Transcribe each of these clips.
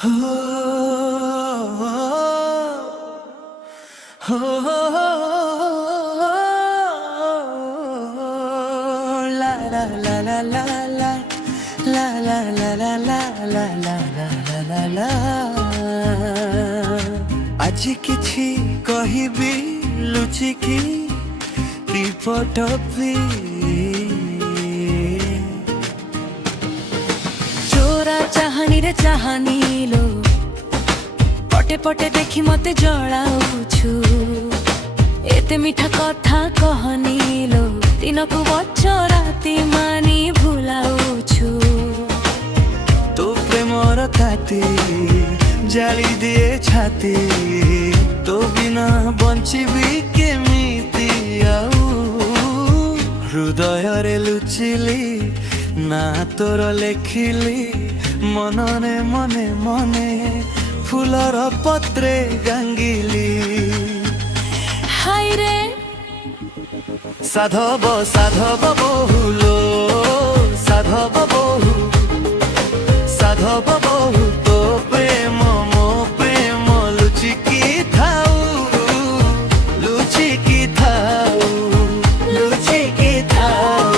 हो हो ला ला ला ला ला ला ला ला ला ला ला ला ला ला ला ला আজি কিছু কহিবি লুচিকি বিপটবি চোরা চাহানি রে চাহানি লো পটে পটে দেখি মতে জড়াউছু এতে মিঠা কথা কহনিলো দিনকু বচ্চ রাতি মানি ভুলাউছু তো প্রেমর তাতি জালি দিয়ে ছাতি তো বিনা বঞ্চিবি কেমিতি আউ হৃদয়রে লুচিলি না তোর লেখিলি মননে মনে মনে ফুলর পত্রে গাঙ্গিলি হাইরে সাধব সাধব বহুলো সাধব বহু সাধব বহু তো প্রেম মো প্রেম লুচিকি থাউ লুচিকি থাউ লুচিকি থাউ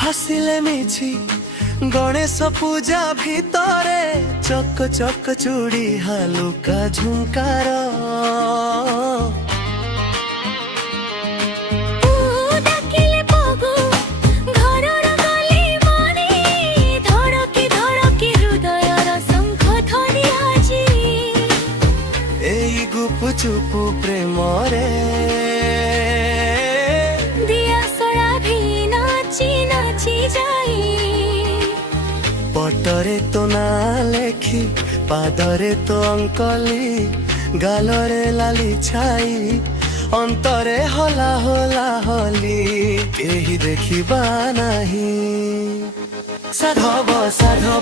हसिले मिछि गणेश पूजा भितरे चक चक चूड़ी हालुका झुमकार एई गुप चुप प्रेम रे पटरे तो ना लेखी पादरे तो अंकली गालरे लाली छाई अंतरे हला हला हली केही देखिबा नाही साधब साधब